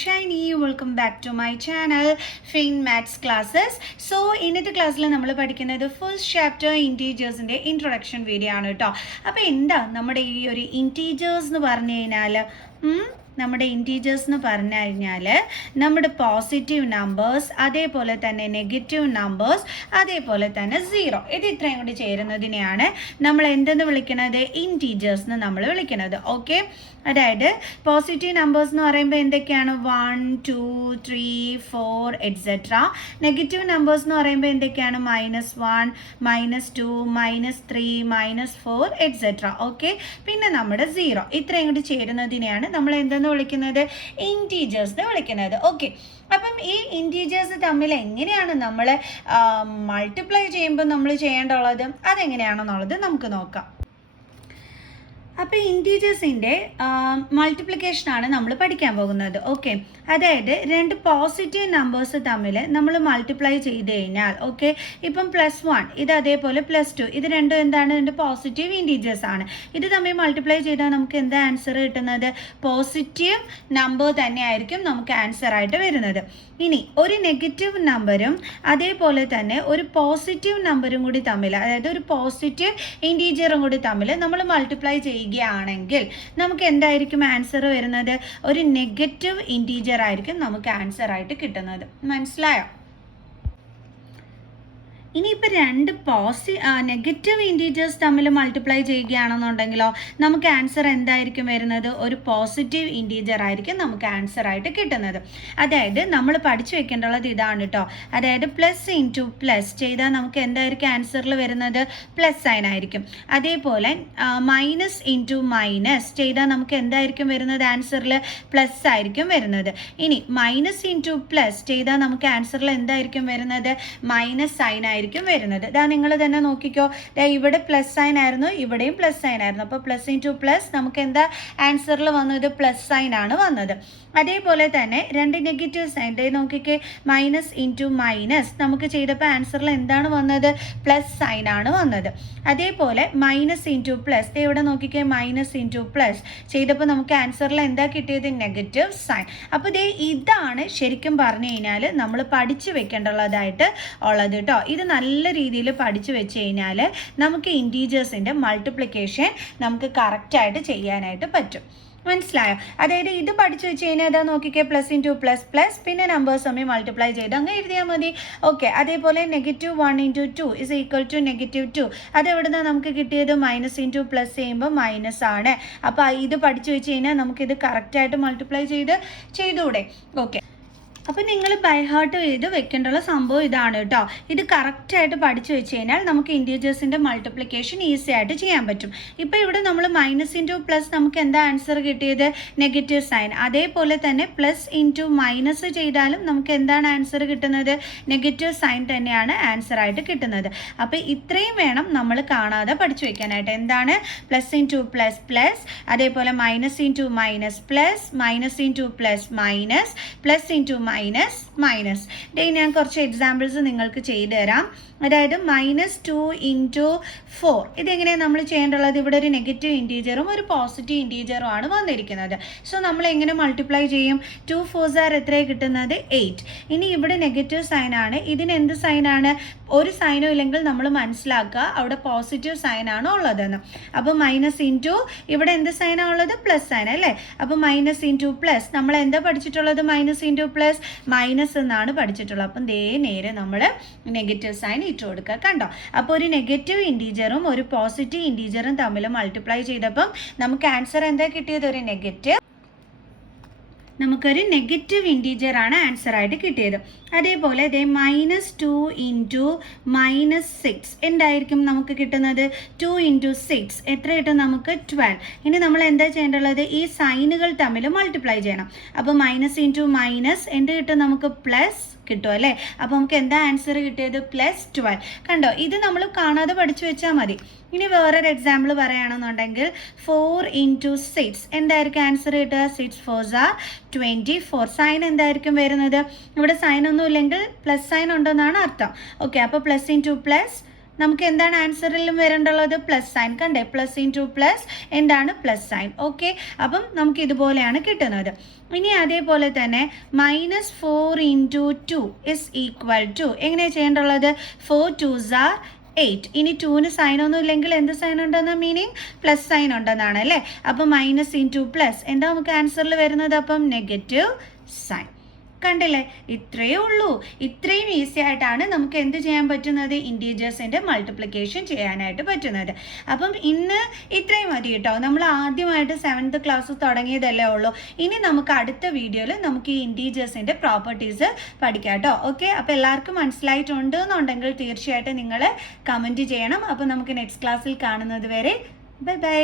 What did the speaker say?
Shiny. Welcome back to my channel Fin Maths Classes. So ഇന്നത്തെ ക്ലാസ്സിൽ നമ്മൾ പഠിക്കുന്നത് ഫസ്റ്റ് ചാപ്റ്റർ ഇൻറ്റീജേഴ്സിൻ്റെ ഇൻട്രൊഡക്ഷൻ വീഡിയോ ആണ് കേട്ടോ. അപ്പോൾ എന്താ നമ്മുടെ ഈ ഒരു ഇൻറ്റീജേഴ്സ് എന്ന് പറഞ്ഞു കഴിഞ്ഞാൽ നമ്മുടെ ഇൻറ്റീജേഴ്സ് എന്ന് പറഞ്ഞു കഴിഞ്ഞാൽ നമ്മുടെ പോസിറ്റീവ് നമ്പേഴ്സ്, അതേപോലെ തന്നെ നെഗറ്റീവ് നമ്പേഴ്സ്, അതേപോലെ തന്നെ സീറോ, ഇത് ഇത്രയും കൂടി ചേരുന്നതിനെയാണ് നമ്മൾ എന്തെന്ന് വിളിക്കുന്നത്? ഇൻറ്റീജേഴ്സ് എന്ന് നമ്മൾ വിളിക്കുന്നത്. ഓക്കെ, അതായത് പോസിറ്റീവ് നമ്പേഴ്സ് എന്ന് പറയുമ്പോൾ എന്തൊക്കെയാണ്? 1 2 3 4 എക്സെട്ര. നെഗറ്റീവ് നമ്പേഴ്സ് എന്ന് പറയുമ്പോൾ എന്തൊക്കെയാണ്? -1 -2 -3 -4 എക്സെട്ര. ഓക്കെ, പിന്നെ നമ്മുടെ സീറോ, ഇത്രയും കൂടി ചേരുന്നതിനെയാണ് നമ്മൾ എന്തെന്ന് വിളിക്കുന്നത്? ഇൻറ്റീജേഴ്സ് എന്ന് വിളിക്കുന്നത്. ഓക്കെ, അപ്പം ഈ ഇൻറ്റീജേഴ്സ് തമ്മിൽ എങ്ങനെയാണ് നമ്മൾ മൾട്ടിപ്ലൈ ചെയ്യുമ്പോൾ നമ്മൾ ചെയ്യേണ്ടുള്ളത്, അതെങ്ങനെയാണെന്നുള്ളത് നമുക്ക് നോക്കാം. അപ്പോൾ ഇൻറ്റീജേഴ്സിൻ്റെ മൾട്ടിപ്ലിക്കേഷനാണ് നമ്മൾ പഠിക്കാൻ പോകുന്നത്. ഓക്കെ, അതായത് രണ്ട് പോസിറ്റീവ് നമ്പേഴ്സ് തമ്മിൽ നമ്മൾ മൾട്ടിപ്ലൈ ചെയ്ത് കഴിഞ്ഞാൽ, ഓക്കെ, ഇപ്പം +1 ഇത് അതേപോലെ +2 ഇത് രണ്ടും എന്താണ്? രണ്ട് പോസിറ്റീവ് ഇൻറ്റീജേഴ്സ് ആണ്. ഇത് തമ്മിൽ മൾട്ടിപ്ലൈ ചെയ്താൽ നമുക്ക് എന്താ ആൻസർ കിട്ടുന്നത്? പോസിറ്റീവ് നമ്പർ തന്നെയായിരിക്കും നമുക്ക് ആൻസർ ആയിട്ട് വരുന്നത്. ഇനി ഒരു നെഗറ്റീവ് നമ്പറും അതേപോലെ തന്നെ ഒരു പോസിറ്റീവ് നമ്പറും കൂടി തമ്മിൽ, അതായത് ഒരു പോസിറ്റീവ് ഇൻറ്റീജറും കൂടി തമ്മിൽ നമ്മൾ മൾട്ടിപ്ലൈ ചെയ്യുകയാണെങ്കിൽ നമുക്ക് എന്തായിരിക്കും ആൻസർ വരുന്നത്? ഒരു നെഗറ്റീവ് ഇൻറ്റീജർ ആയിരിക്കും നമുക്ക് ആൻസർ ആയിട്ട് കിട്ടുന്നത്. മനസ്സിലായോ? ഇനിയിപ്പോൾ രണ്ട് നെഗറ്റീവ് ഇൻറ്റീജേഴ്സ് തമ്മിൽ മൾട്ടിപ്ലൈ ചെയ്യുകയാണെന്നുണ്ടെങ്കിലോ നമുക്ക് ആൻസർ എന്തായിരിക്കും വരുന്നത്? ഒരു പോസിറ്റീവ് ഇൻറ്റീജർ ആയിരിക്കും നമുക്ക് ആൻസർ ആയിട്ട് കിട്ടുന്നത്. അതായത് നമ്മൾ പഠിച്ചു വെക്കേണ്ടുള്ളത് ഇതാണ് കേട്ടോ. അതായത് +*+ ചെയ്താൽ നമുക്ക് എന്തായിരിക്കും ആൻസറിൽ വരുന്നത്? പ്ലസ് സൈൻ ആയിരിക്കും. അതേപോലെ -*- ചെയ്താൽ നമുക്ക് എന്തായിരിക്കും വരുന്നത്? ആൻസറിൽ പ്ലസ് ആയിരിക്കും വരുന്നത്. ഇനി -*+ ചെയ്താൽ നമുക്ക് ആൻസറിൽ എന്തായിരിക്കും വരുന്നത്? മൈനസ് സൈൻ ആയിരിക്കും വരുന്നത്. ഇതാ നിങ്ങൾ തന്നെ നോക്കിക്കോ, ഇവിടെ പ്ലസ് സൈൻ ആയിരുന്നു, ഇവിടെയും പ്ലസ് സൈൻ ആയിരുന്നു. അപ്പോൾ +*+ നമുക്ക് എന്താ ആൻസറിൽ വന്നത്? പ്ലസ് സൈൻ ആണ് വന്നത്. അതേപോലെ തന്നെ രണ്ട് നെഗറ്റീവ് സൈൻ നോക്കിക്കേ, -*- നമുക്ക് ചെയ്തപ്പോൾ ആൻസറിൽ എന്താണ് വന്നത്? പ്ലസ് സൈൻ ആണ് വന്നത്. അതേപോലെ -*+ ഇവിടെ നോക്കിക്കേ, -* ചെയ്തപ്പോൾ നമുക്ക് ആൻസറിൽ എന്താ കിട്ടിയത്? Negative sign. അപ്പോൾ ഇതാണ് ശരിക്കും പറഞ്ഞു കഴിഞ്ഞാൽ നമ്മൾ പഠിച്ചു വെക്കേണ്ടുള്ളതായിട്ട് ഉള്ളത് കേട്ടോ. ഇത് നല്ല രീതിയിൽ പഠിച്ചു വെച്ച് കഴിഞ്ഞാൽ നമുക്ക് ഇൻറ്റീജേഴ്സിൻ്റെ മൾട്ടിപ്ലിക്കേഷൻ നമുക്ക് കറക്റ്റായിട്ട് ചെയ്യാനായിട്ട് പറ്റും. മനസ്സിലായോ? അതായത് ഇത് പഠിച്ചു വെച്ച് കഴിഞ്ഞാൽ അതാ നോക്കിക്കേ, +*++, പിന്നെ നമ്പേഴ്സ് തമ്മിൽ മൾട്ടിപ്ലൈ ചെയ്ത് അങ്ങ് എഴുതിയാൽ മതി. ഓക്കെ, അതേപോലെ -1 × 2 = -2. അതെവിടുന്നാണ് നമുക്ക് കിട്ടിയത്? -*+ ചെയ്യുമ്പോൾ മൈനസ് ആണ്. അപ്പോൾ ഇത് പഠിച്ചു വെച്ച് കഴിഞ്ഞാൽ നമുക്കിത് കറക്റ്റായിട്ട് മൾട്ടിപ്ലൈ ചെയ്തൂടെ? ഓക്കെ, അപ്പോൾ നിങ്ങൾ ബൈ ഹാർട്ട് ചെയ്ത് വെക്കേണ്ടുള്ള സംഭവം ഇതാണ് കേട്ടോ. ഇത് കറക്റ്റായിട്ട് പഠിച്ചു വെച്ച് കഴിഞ്ഞാൽ നമുക്ക് ഇൻറ്റീജേഴ്സിൻ്റെ മൾട്ടിപ്ലിക്കേഷൻ ഈസി ആയിട്ട് ചെയ്യാൻ പറ്റും. ഇപ്പോൾ ഇവിടെ നമ്മൾ -*+ നമുക്ക് എന്താ ആൻസർ കിട്ടിയത്? Negative sign. അതേപോലെ തന്നെ +*- ചെയ്താലും നമുക്ക് എന്താണ് ആൻസർ കിട്ടുന്നത്? നെഗറ്റീവ് സൈൻ തന്നെയാണ് ആൻസർ ആയിട്ട് കിട്ടുന്നത്. അപ്പോൾ ഇത്രയും വേണം നമ്മൾ കാണാതെ പഠിച്ചു വെക്കാനായിട്ട്. എന്താണ്? +*++, അതേപോലെ -*+, മൈനസ്. ഞാൻ കുറച്ച് എക്സാമ്പിൾസ് നിങ്ങൾക്ക് ചെയ്തു തരാം. അതായത് -2 × 4 ഇതെങ്ങനെയാണ് നമ്മൾ ചെയ്യേണ്ടുള്ളത്? ഇവിടെ ഒരു നെഗറ്റീവ് ഇൻറ്റീജറും ഒരു പോസിറ്റീവ് ഇൻറ്റീജറും ആണ് വന്നിരിക്കുന്നത്. സോ നമ്മൾ എങ്ങനെ മൾട്ടിപ്ലൈ ചെയ്യും? 2 4s are എത്രയാണ് കിട്ടുന്നത്? 8. ഇനി ഇവിടെ നെഗറ്റീവ് സൈൻ ആണ്, ഇതിന് എന്ത് സൈനാണ്? ഒരു സൈനും ഇല്ലെങ്കിൽ നമ്മൾ മനസ്സിലാക്കുക അവിടെ പോസിറ്റീവ് സൈൻ ആണ് ഉള്ളതെന്ന്. അപ്പോൾ -* ഇവിടെ എന്ത് സൈനാണ് ഉള്ളത്? പ്ലസ് സൈൻ അല്ലേ? അപ്പോൾ -*+ നമ്മൾ എന്താ പഠിച്ചിട്ടുള്ളത്? -* മൈനസ് എന്നാണ് പഠിച്ചിട്ടുള്ളത്. അപ്പം നേരെ നമ്മൾ നെഗറ്റീവ് സൈൻ ഇട്ട് കൊടുക്കുക. കണ്ടോ? അപ്പോൾ ഒരു നെഗറ്റീവ് ഇൻറ്റീജറും ഒരു പോസിറ്റീവ് ഇൻറ്റീജറും തമ്മിൽ മൾട്ടിപ്ലൈ ചെയ്തപ്പം നമുക്ക് ആൻസർ എന്താ കിട്ടിയത്? നമുക്കൊരു നെഗറ്റീവ് ഇൻറ്റീജർ ആണ് ആൻസർ ആയിട്ട് കിട്ടിയത്. അതേപോലെ -2 × -6 എന്തായിരിക്കും നമുക്ക് കിട്ടുന്നത്? 2 × 6 എത്ര കിട്ടും നമുക്ക്? 12. ഇനി നമ്മൾ എന്താ ചെയ്യേണ്ടുള്ളത്? ഈ സൈനുകൾ തമ്മിൽ മൾട്ടിപ്ലൈ ചെയ്യണം. അപ്പോൾ -* എന്ത് കിട്ടും നമുക്ക്? പ്ലസ് കിട്ടും അല്ലേ? അപ്പോൾ നമുക്ക് എന്താ ആൻസർ കിട്ടിയത്? +12. കണ്ടോ? ഇത് നമ്മൾ കാണാതെ പഠിച്ചു വെച്ചാൽ മതി. ഇനി വേറൊരു എക്സാമ്പിൾ പറയുകയാണെന്നുണ്ടെങ്കിൽ 4 × 6 എന്തായിരിക്കും ആൻസർ കിട്ടുക? 6 4s are 24. സൈൻ എന്തായിരിക്കും വരുന്നത്? ഇവിടെ സൈൻ ഒന്നും ഇല്ലെങ്കിൽ പ്ലസ് സൈൻ ഉണ്ടെന്നാണ് അർത്ഥം. ഓക്കെ, അപ്പോൾ +*+ നമുക്ക് എന്താണ് ആൻസറിലും വരേണ്ടുള്ളത്? Plus sign. കണ്ടേ, പ്ലസ് ഇൻറ്റു പ്ലസ് എന്താണ്? Plus sign. ഓക്കെ, അപ്പം നമുക്ക് ഇതുപോലെയാണ് കിട്ടുന്നത്. ഇനി അതേപോലെ തന്നെ -4 ഇൻറ്റു 2 ഇസ് ഈക്വൽ ടു എങ്ങനെയാണ് ചെയ്യേണ്ടുള്ളത്? 4 2s are 8. ഇനി 2ന് സൈൻ ഒന്നും ഇല്ലെങ്കിൽ എന്ത് സൈൻ ഉണ്ടെന്ന മീനിങ്? പ്ലസ് സൈൻ ഉണ്ടെന്നാണ് അല്ലേ? അപ്പം മൈനസ് ഇൻറ്റു പ്ലസ് എന്താ നമുക്ക് ആൻസറിൽ വരുന്നത്? അപ്പം നെഗറ്റീവ് സൈൻ. കണ്ടില്ലേ, ഇത്രയേ ഉള്ളൂ. ഇത്രയും ഈസി ആയിട്ടാണ് നമുക്ക് എന്ത് ചെയ്യാൻ പറ്റുന്നത്? ഇൻറ്റീജേഴ്സിൻ്റെ മൾട്ടിപ്ലിക്കേഷൻ ചെയ്യാനായിട്ട് പറ്റുന്നത്. അപ്പം ഇന്ന് ഇത്രയും മതി കേട്ടോ. നമ്മൾ ആദ്യമായിട്ട് 7th ക്ലാസ് തുടങ്ങിയതല്ലേ ഉള്ളൂ. ഇനി നമുക്ക് അടുത്ത വീഡിയോയിൽ നമുക്ക് ഈ ഇൻറ്റീജേഴ്സിൻ്റെ പ്രോപ്പർട്ടീസ് പഠിക്കാം കേട്ടോ. ഓക്കെ, അപ്പോൾ എല്ലാവർക്കും മനസ്സിലായിട്ടുണ്ട് എന്നുണ്ടെങ്കിൽ തീർച്ചയായിട്ടും നിങ്ങൾ കമൻറ്റ് ചെയ്യണം. അപ്പോൾ നമുക്ക് നെക്സ്റ്റ് ക്ലാസ്സിൽ കാണുന്നത് വരെ ബൈ ബൈ.